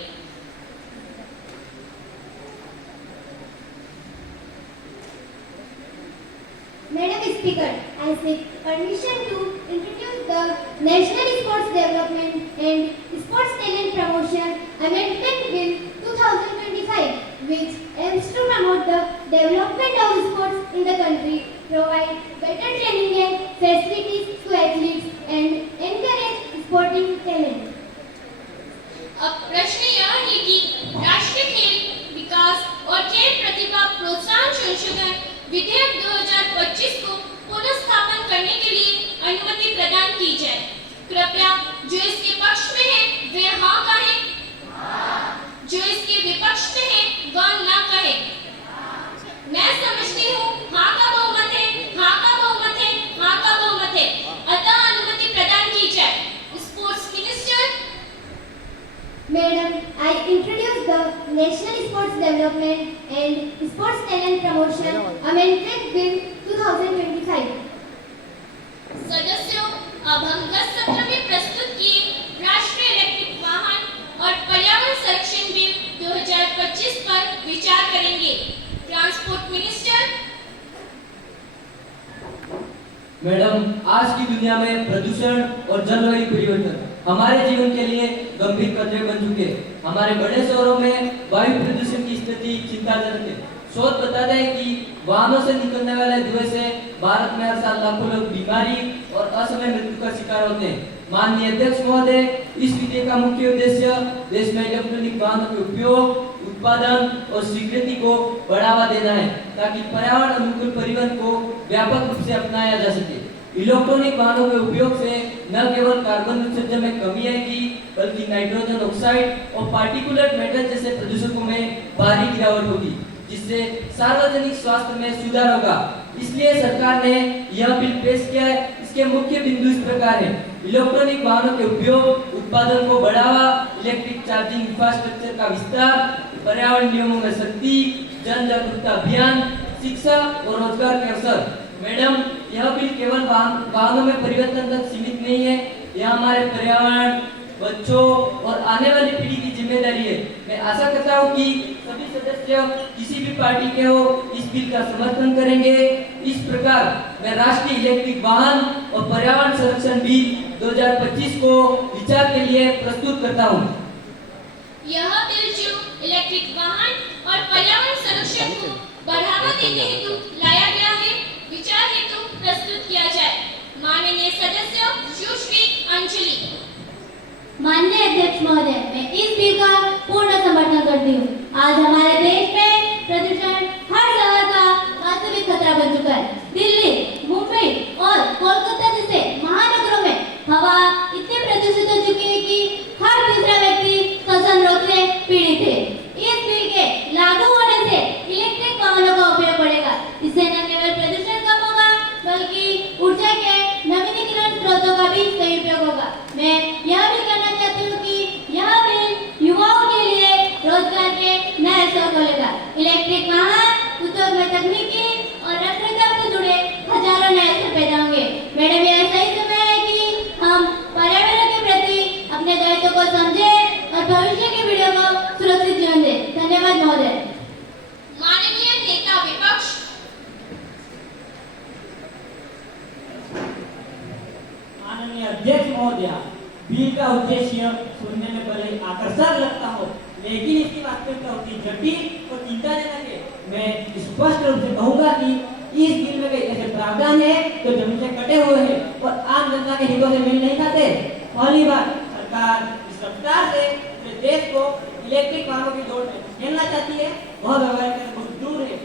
Madam Speaker, I seek permission to introduce the National Sports Development and Sports Talent Promotion Amendment Bill 2025, which aims to promote the development of sports in the country, provide better training and facilities to athletes, and encourage sporting talent. अब प्रश्न यह है कि राष्ट्रीय खेल विकास और खेल प्रतिभा प्रोत्साहन संशोधन विधेयक 2025 को पुनर्स्थापन करने के लिए अनुमति प्रदान की जाए। कृपया जो इसके पक्ष में है वे हाँ कहें, जो इसके विपक्ष में है वह ना कहे। मैं समझती हूँ हाँ का बहुमत है, हाँ का बहुमत है, हाँ का बहुमत है, अतः अनुमति प्रदान की जाए। Sports minister. Madam, I introduce the National Sports Development and Sports Talent Promotion Amendment Bill 2025. सदस्यों, अब हम 10 सत्र में प्रस्तुत किए राष्ट्रीय इलेक्ट्रिक वाहन और पर्यावरण संरक्षण बिल 2025 पर विचार करेंगे। Transport minister. मैडम, आज की दुनिया में प्रदूषण और जलवायु परिवर्तन हमारे जीवन के लिए गंभीर खतरे बन चुके हैं। हमारे बड़े शहरों में वायु प्रदूषण की स्थिति चिंताजनक है। शोध बताता है कि वाहनों से निकलने वाले धुएं से भारत में हर साल लाखों लोग बीमारी और असमय मृत्यु का शिकार होते हैं। माननीय अध्यक्ष महोदय, इस विधेयक का मुख्य उद्देश्य देश में इलेक्ट्रॉनिक वाहनों के उपयोग, उत्पादन और स्वीकृति को बढ़ावा देना है, ताकि पर्यावरण अनुकूल परिवहन को व्यापक रूप से अपनाया जा सके। इलेक्ट्रॉनिक वाहनों के उपयोग से न केवल कार्बन उत्सर्जन में कमी आएगी, बल्कि नाइट्रोजन ऑक्साइड और पार्टिकुलेट मैटर जैसे प्रदूषकों में भारी गिरावट होगी, जिससे सार्वजनिक स्वास्थ्य में सुधार होगा। इसलिए सरकार ने यह बिल पेश किया है। इसके मुख्य बिंदु इस प्रकार है: इलेक्ट्रॉनिक वाहनों के उपयोग, उत्पादन को बढ़ावा, इलेक्ट्रिक चार्जिंग इंफ्रास्ट्रक्चर का विस्तार, पर्यावरण नियमों में सख्ती, जन जागरूकता अभियान, शिक्षा और रोजगार के अवसर। मैडम, यह बिल केवल वाहनों में परिवर्तन तक सीमित नहीं है, यह हमारे पर्यावरण, बच्चों और आने वाली पीढ़ी की जिम्मेदारी है। मैं आशा करता हूँ कि सभी सदस्य किसी भी पार्टी के हो इस बिल का समर्थन करेंगे। इस प्रकार मैं राष्ट्रीय इलेक्ट्रिक वाहन और पर्यावरण संरक्षण बिल 2025 को विचार के लिए प्रस्तुत करता हूँ। यह बिल जो इलेक्ट्रिक वाहन और पर्यावरण संरक्षण को बढ़ावा देने हेतु लाया गया है, विचार हेतु प्रस्तुत किया जाए। माननीय सदस्य सुश्री अंजलि। माननीय अध्यक्ष महोदय, मैं इस बिल का पूर्ण समर्थन करती हूँ। आज हमारे देश में प्रदूषण हर शहर का वास्तविक खतरा बन चुका है। दिल्ली, मुंबई और कोलकाता जैसे महानगरों में हवा इतनी प्रदूषित हो चुकी है कि हर तीसरा व्यक्ति श्वसन रोग से पीड़ित है। इस बिल के लागू होने से इलेक्ट्रिक वाहनों का उपयोग बढ़ेगा। इससे न केवल प्रदूषण कम होगा, बल्कि ऊर्जा के नवीनीकरण स्रोतों का भी सही उपयोग होगा। मैं यह भी कहना चाहती हूँ कि यह बिल युवाओं के लिए रोजगार के नए अवसर खोलेगा। इलेक्ट्रिक वाहन उद्योग में तकनीकी और रखरखाव से जुड़े हजारों नए अवसर पैदा होंगे। मैडम, यह सही समय है कि हम पर्यावरण के प्रति अपने दायित्व को समझें और भविष्य की पीढ़ियों को सुरक्षित जीवन दें। धन्यवाद महोदय। माननीय नेता विपक्ष। माननीय अध्यक्ष महोदय, बिल का उद्देश्य सुनने में भले आकर्षक लगता हो, लेकिन इसकी वास्तविकता होती जटिल और चिंताजनक है। मैं स्पष्ट रूप से कहूंगा कि इस बिल में कई ऐसे प्रावधान है जो जमीन से कटे हुए हैं और आम जनता के हितों से मेल नहीं खाते। पहली बात, सरकार इस रफ्तार से पूरे देश को इलेक्ट्रिक वाहनों की दौड़ में खेलना चाहती है, वह व्यवहार से बहुत दूर है।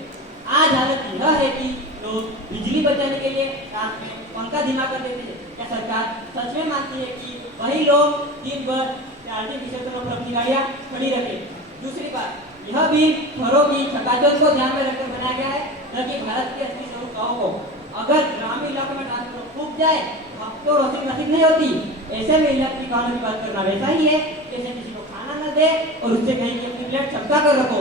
आज हालत यह है कि लोग बिजली बचाने के लिए रात में पंखा धीमा कर देते हैं। क्या सरकार सच में मानती है कि वही लोग दिन भर चार्जिंग स्टेशनों पर अपनी गाड़ियां खड़ी रखें? दूसरी बात, यह बिल घरों की खटाखों को ध्यान में रखकर बनाया गया है, न कि भारत की असली जरूरतों को। अगर ग्रामीण इलाकों में ट्रांसपोर्ट फूक जाए, हफ्तों रोटी नसीब नहीं होती। ऐसे में इलेक्ट्रिक वाहनों की बात करना वैसा ही है जैसे किसी को खाना न दे और उससे कहीं की अपनी प्लेट चमका कर रखो।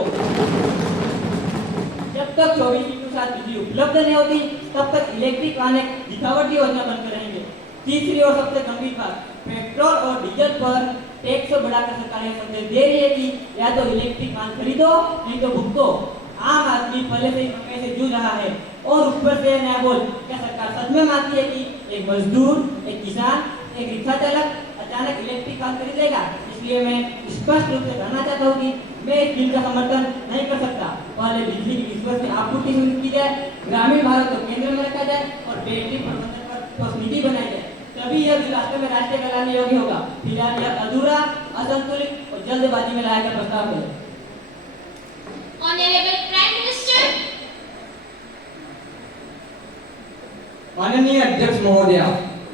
जब तक 24/7 बिजली उपलब्ध नहीं होती, तब तक इलेक्ट्रिक वाहन दिखावटी योजना बनकर रहेंगे। तीसरी और सबसे गंभीर बात, पेट्रोल और डीजल पर टैक्स बढ़ाकर सरकार यह संदेश दे रही है कि या तो इलेक्ट्रिक वाहन खरीदो, नहीं तो भुगतो। आम आदमी पहले से ही महंगाई से जूझ रहा है और ऊपर से नया बोल। क्या सरकार सच में मानती है कि एक मजदूर, एक किसान एक रिक्शा चालक अचानक इलेक्ट्रिक कार खरीदेगा। इसलिए मैं स्पष्ट रूप से कहना चाहता हूँ कि मैं इस बिल का समर्थन नहीं कर सकता। पहले बिजली की विश्वसनीय आपूर्ति सुनिश्चित की जाए, ग्रामीण भारत को केंद्र में रखा जाए और बैटरी प्रबंधन पर ठोस नीति बनाई जाए, तभी यह बिल वास्तव में राष्ट्रीय कल्याण योग्य होगा। फिलहाल यह अधूरा, असंतुलित और जल्दबाजी में लाया गया प्रस्ताव है। ऑनरेबल प्राइम मिनिस्टर, माननीय अध्यक्ष महोदय,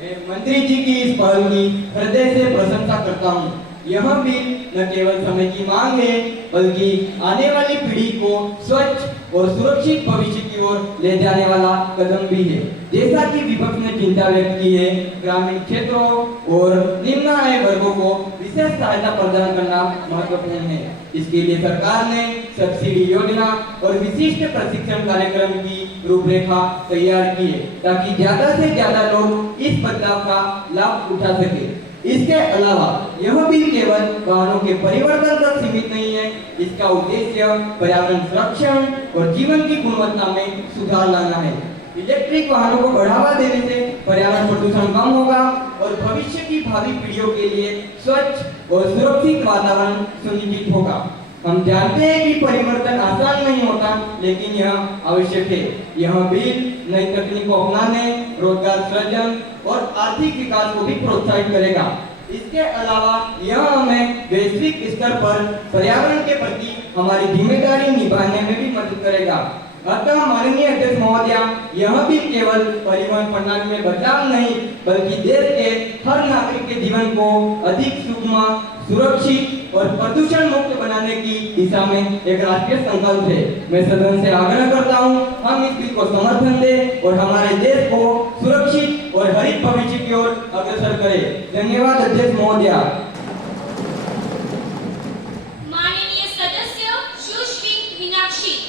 मैं मंत्री जी की इस पहल की हृदय से प्रशंसा करता हूँ। यह बिल न केवल समय की मांग है, बल्कि आने वाली पीढ़ी को स्वच्छ और सुरक्षित भविष्य की ओर ले जाने वाला कदम भी है। जैसा कि विपक्ष ने चिंता व्यक्त की है, ग्रामीण क्षेत्रों और निम्न आय वर्गों को विशेष सहायता प्रदान करना महत्वपूर्ण है। इसके लिए सरकार ने सब्सिडी योजना और विशिष्ट प्रशिक्षण कार्यक्रम की रूपरेखा तैयार की है, ताकि ज्यादा से ज्यादा लोग इस बदलाव का लाभ उठा सके। इसके अलावा यह बिल केवल वाहनों के परिवर्तन तक सीमित नहीं है, इसका उद्देश्य पर्यावरण संरक्षण और जीवन की गुणवत्ता में सुधार लाना है। इलेक्ट्रिक वाहनों को बढ़ावा देने से पर्यावरण प्रदूषण कम होगा और भविष्य की भावी पीढ़ियों के लिए स्वच्छ और सुरक्षित वातावरण सुनिश्चित होगा। हम जानते हैं कि परिवर्तन आसान नहीं होता, लेकिन यह आवश्यक है। यह बिल नई तकनीक को अपनाने, रोजगार सृजन और आर्थिक विकास को भी प्रोत्साहित करेगा। इसके अलावा यह हमें वैश्विक स्तर पर पर्यावरण के प्रति हमारी जिम्मेदारी निभाने में भी मदद करेगा। अतः माननीय अध्यक्ष महोदय, यह भी केवल परिवहन प्रणाली में बदलाव नहीं, बल्कि देश के हर नागरिक के जीवन को अधिक सुगम, सुरक्षित और प्रदूषण मुक्त बनाने की दिशा में एक राष्ट्रीय संकल्प है। मैं सदन से आग्रह करता हूं, हम इस बिल को समर्थन दें और हमारे देश को सुरक्षित और हरित भविष्य की ओर अग्रसर करें। धन्यवाद अध्यक्ष महोदय। माननीय सदस्य सुश्री Meenakshi.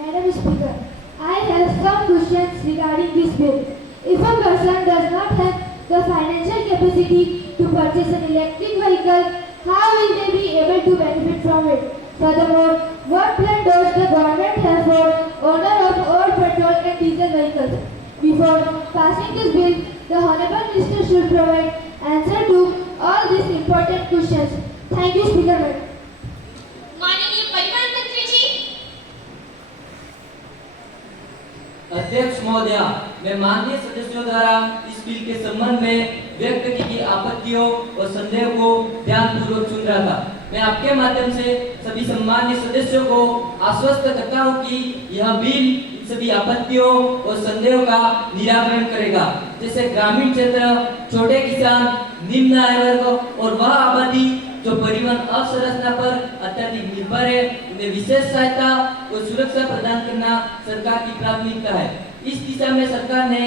Madam Speaker, I have some questions regarding this bill. If a person does not have the financial capacity to purchase an electric vehicle, how will they be able to benefit from it? Furthermore, what plan does the government have for owner of all petrol and diesel vehicles? Before passing this bill, the Honorable Minister should provide answer to all these important questions. Thank you, Speaker. माननीय परिवहन मंत्री जी। अध्यक्ष महोदय, मैं माननीय सदस्यों द्वारा इस बिल के संबंध में व्यक्त की गई आपत्तियों और संदेह को ध्यानपूर्वक सुन रहा था। मैं आपके माध्यम से सभी सम्मान्य सदस्यों को आश्वस्त करता हूं कि यह बिल सभी आपत्तियों और संदेहों का निराकरण करेगा। जैसे ग्रामीण क्षेत्र, छोटे किसान, निम्न आय वर्ग और वह आबादी जो परिवहन अवसंरचना पर अत्यधिक निर्भर है, उन्हें विशेष सहायता और सुरक्षा प्रदान करना सरकार की प्राथमिकता है। इस दिशा में सरकार ने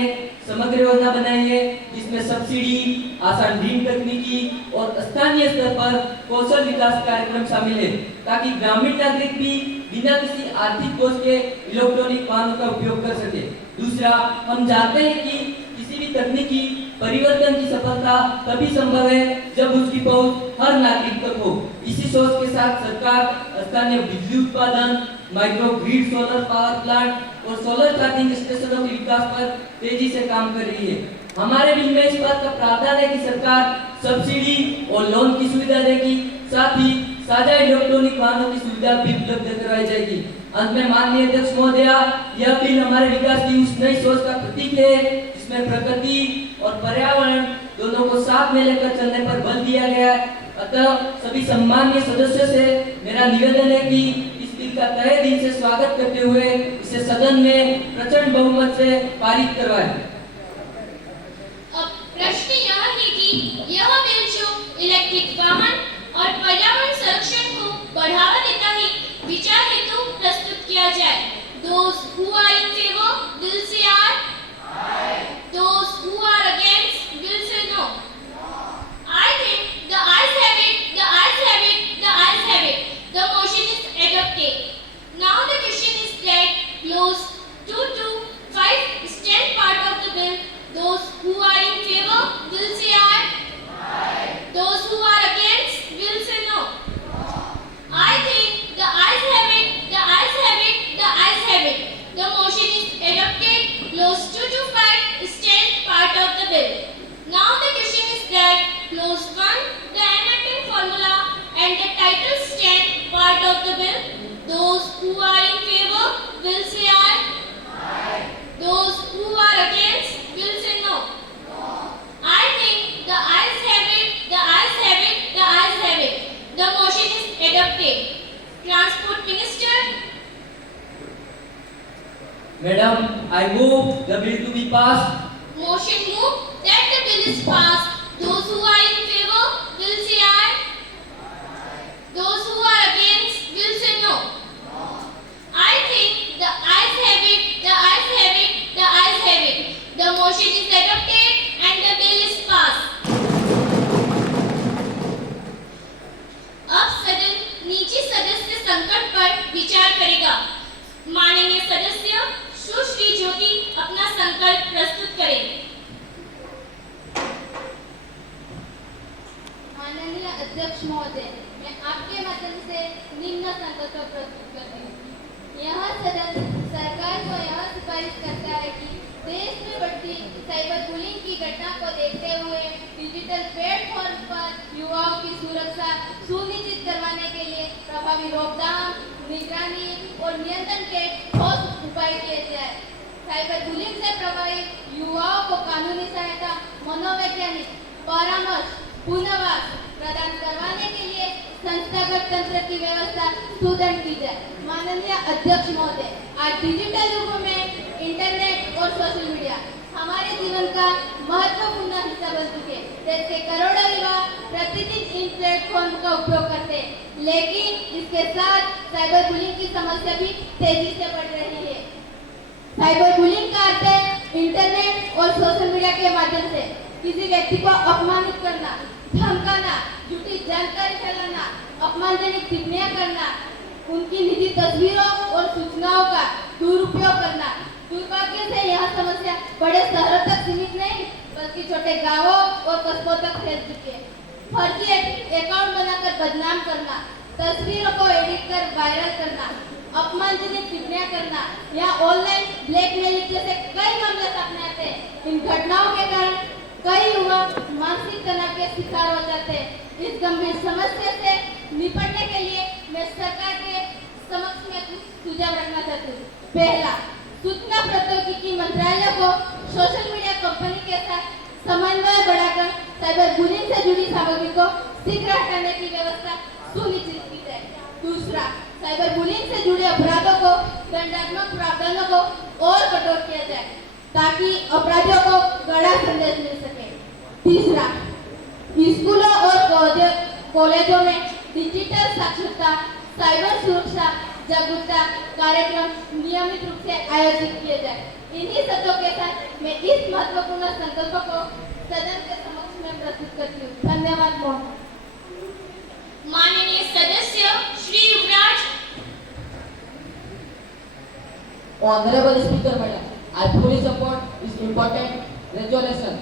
समग्र योजना बनाई है, जिसमें सब्सिडी, आसान ऋण तकनीकी और स्थानीय स्तर पर कौशल विकास कार्यक्रम शामिल है, ताकि ग्रामीण नागरिक भी बिना किसी आर्थिक बोझ के इलेक्ट्रॉनिक वाहनों का उपयोग कर सके। दूसरा, हम जानते हैं कि किसी भी तकनीकी परिवर्तन की सफलता तभी संभव है जब उसकी पहुंच हर नागरिक तक हो। इसी सोच के साथ सरकार स्थानीय बिजली उत्पादन, micro grid, solar power plant और सोलर चार्जिंग स्टेशनों के विकास पर तेजी से काम कर रही है। हमारे बिल में इस बात का प्रावधान है कि सरकार सब्सिडी और लोन की सुविधा देगी, साथ ही साझा इलेक्ट्रॉनिक वाहनों की सुविधा भी उपलब्ध करवाई जाएगी। अंत में माननीय अध्यक्ष महोदय, यह बिल हमारे विकास की उस नई सोच का प्रतीक है जिसमें प्रकृति और पर्यावरण दोनों को साथ में लेकर चलने पर बल दिया गया है। अतः सभी सम्मानीय सदस्यों से मेरा निवेदन है कि इस बिल का तहे दिल से स्वागत करते हुए इसे सदन में प्रचंड बहुमत से पारित करवाएं। अब प्रश्न यह है कि यह बिल जो इलेक्ट्रिक वाहन और पर्यावरण संरक्षण को बढ़ावा देता है, विचार हेतु प्रस्तुत किया जाए। Those who are in favor will say aye. Those who are against will say no. I think the ayes have it, the ayes have it, the ayes have it. The motion is adopted. Now the question is that clause 2 to 5 stand part of the who are in favor will say aye. Those who are against will say no. I think the ayes have it, the ayes have it, the ayes have it. The motion is adopted. Transport Minister. Madam, I move the bill to be passed. Motion move that the bill is passed. Those who are in favor will say aye. Those who are against will say no. I think the ayes have it, the ayes have it, the ayes have it. The motion is adopted and the bill is passed. अब सदन नीचे सदस्य संकट पर विचार करेगा। माननीय सदस्य सुश्री ज्योति अपना संकल्प प्रस्तुत करें। माननीय अध्यक्ष महोदय, मैं आपके माध्यम से निम्न संकल्प प्रस्तुत करती हूँ। यह सदन सरकार को यह सिफारिश करता है कि देश में बढ़ती साइबर बुलिंग की घटना को देखते हुए डिजिटल प्लेटफॉर्म पर युवाओं की सुरक्षा सुनिश्चित करवाने के लिए प्रभावी रोकथाम, निगरानी और नियंत्रण के ठोस उपाय किए जाए। साइबर बुलिंग से प्रभावित युवाओं को कानूनी सहायता, मनोवैज्ञानिक परामर्श, पुनर्वास प्रदान करवाने के लिए संस्थागत तंत्र की व्यवस्था सुदृढ़ की जाए। माननीय अध्यक्ष महोदय, आज डिजिटल युग में इंटरनेट और सोशल मीडिया हमारे जीवन का महत्वपूर्ण हिस्सा बन चुके हैं। देश के करोड़ों युवा प्रतिदिन इन प्लेटफॉर्म का उपयोग करते हैं, लेकिन इसके साथ साइबर बुलिंग की समस्या भी तेजी से बढ़ रही है। साइबर बुलिंग का अर्थ है इंटरनेट और सोशल मीडिया के माध्यम से किसी व्यक्ति को अपमानित करना, धमकाना, झूठी जानकारी फैलाना, अपमानजनक टिप्पणियां करना, उनकी निजी तस्वीरों और सूचनाओं का दुरुपयोग करना। दुर्भाग्य से यह समस्या बड़े शहरों तक सीमित नहीं बल्कि छोटे गांवों और कस्बों तक फैल चुकी है। फर्जी अकाउंट बनाकर बदनाम करना, तस्वीरों को एडिट कर वायरल करना, अपमानजनक टिप्पणियां करना या ऑनलाइन ब्लैकमेलिंग जैसे कई मामले सामने आते हैं। इन घटनाओं के कारण कई युवा मानसिक तनाव के शिकार हो जाते हैं। इस गंभीर समस्या से निपटने के लिए मैं सरकार के समक्ष में कुछ सुझाव रखना चाहती हूँ। पहला, सूचना प्रौद्योगिकी मंत्रालय को सोशल मीडिया कंपनी के साथ समन्वय बढ़ाकर साइबर बुलिंग से जुड़ी सामग्री को शीघ्र हटाने की व्यवस्था सुनिश्चित की जाए। दूसरा, साइबर बुलिंग से जुड़े अपराधों को दंडात्मक प्रावधानों को और कठोर किया जाए ताकि अपराधियों को कड़ा संदेश मिल सके। तीसरा, स्कूलों और कॉलेजों में डिजिटल साक्षरता, साइबर सुरक्षा जागरूकता कार्यक्रम नियमित रूप से आयोजित किए जाए। इन्हीं शब्दों के साथ मैं इस महत्वपूर्ण संकल्प को सदन के समक्ष में प्रस्तुत करती हूँ। धन्यवाद। माननीय सदस्य श्री युवराज। Honorable Speaker Madam, I fully support this important resolution.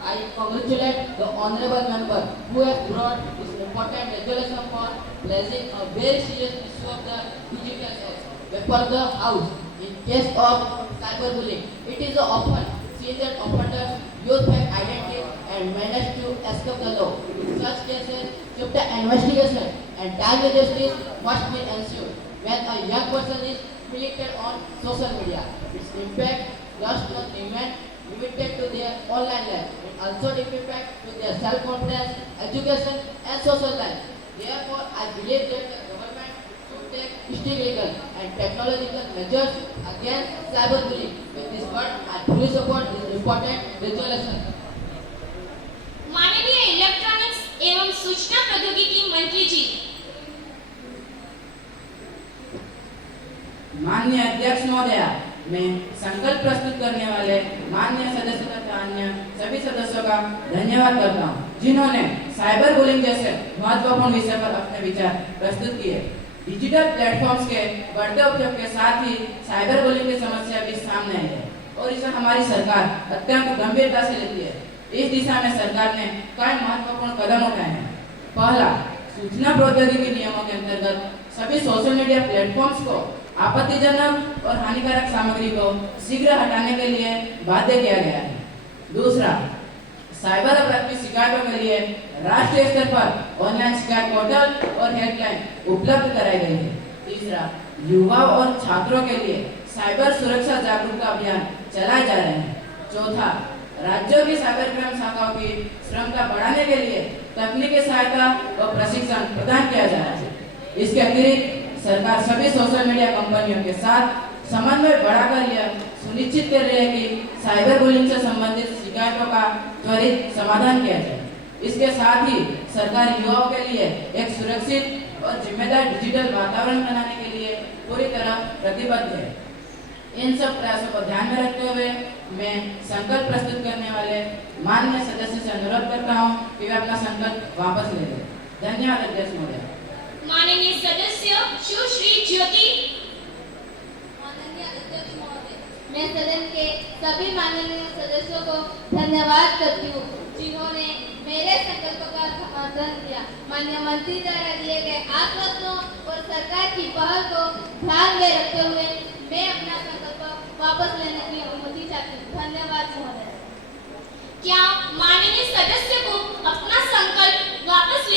I congratulate the honorable member who has brought this important resolution for raising a very serious issue of the digital age before the House. In case of cyberbullying, it is often seen that offenders use fake identity and manage to escape the law. In such cases, swift investigation and timely justice must be ensured. When a young person is filtered on social media, its impact does not remain limited to their online life. It also impact to their self-confidence, education, and social life. Therefore, I believe that the government should take strict legal and technological measures against cyberbullying. With this word, I fully support this important resolution. माननीय electronics एवं सूचना प्रौद्योगिकी मंत्री जी। माननीय अध्यक्ष महोदय, मैं संकल्प प्रस्तुत करने वाले माननीय सदस्य तथा अन्य सभी सदस्यों का धन्यवाद करता हूं, जिन्होंने साइबर बुलिंग जैसे महत्वपूर्ण विषय पर अपने विचार प्रस्तुत किए। डिजिटल प्लेटफॉर्म्स के बढ़ते उपयोग के साथ ही साइबर बुलिंग की समस्या भी सामने आई है और इसे हमारी सरकार अत्यंत गंभीरता से लेती है। इस दिशा में सरकार ने कई महत्वपूर्ण कदम उठाए हैं। पहला, सूचना प्रौद्योगिकी नियमों के अंतर्गत सभी सोशल मीडिया प्लेटफॉर्म्स को आपत्तिजनक और हानिकारक सामग्री को शीघ्र हटाने के लिए बाध्य किया गया है। दूसरा, साइबर अपराध की शिकायतों के लिए राष्ट्रीय स्तर पर ऑनलाइन शिकायत पोर्टल और हेल्पलाइन उपलब्ध कराई गई है। तीसरा, युवाओं और छात्रों के लिए साइबर सुरक्षा जागरूकता अभियान चलाए जा रहे हैं। चौथा, राज्यों की साइबर क्राइम शाखाओं की क्षमता बढ़ाने के लिए तकनीकी सहायता और प्रशिक्षण प्रदान किया जा रहा है। इसके अतिरिक्त सरकार सभी सोशल मीडिया कंपनियों के साथ समन्वय बढ़ाकर यह सुनिश्चित कर रही है कि साइबर बुलिंग से संबंधित शिकायतों का त्वरित समाधान किया जाए। इसके साथ ही सरकार युवाओं के लिए एक सुरक्षित और जिम्मेदार डिजिटल वातावरण बनाने के लिए पूरी तरह प्रतिबद्ध है। इन सब प्रयासों को ध्यान में रखते हुए मैं संकल्प प्रस्तुत करने वाले माननीय सदस्य से अनुरोध करता हूं कि वे अपना संकल्प वापस ले लें। धन्यवाद अध्यक्ष महोदय। माननीय सदस्य सुश्री ज्योति। माननीय अध्यक्ष महोदय, मैं सदन के सभी माननीय सदस्यों को धन्यवाद करती हूँ जिन्होंने मेरे संकल्प का समर्थन किया। माननीय मंत्री द्वारा दिए गए आश्वासनों और सरकार की पहल को ध्यान में रखते हुए मैं अपना संकल्प वापस लेने की अनुमति चाहती हूँ। धन्यवाद महोदय। क्या माननीय सदस्य को अपना संकल्प वापस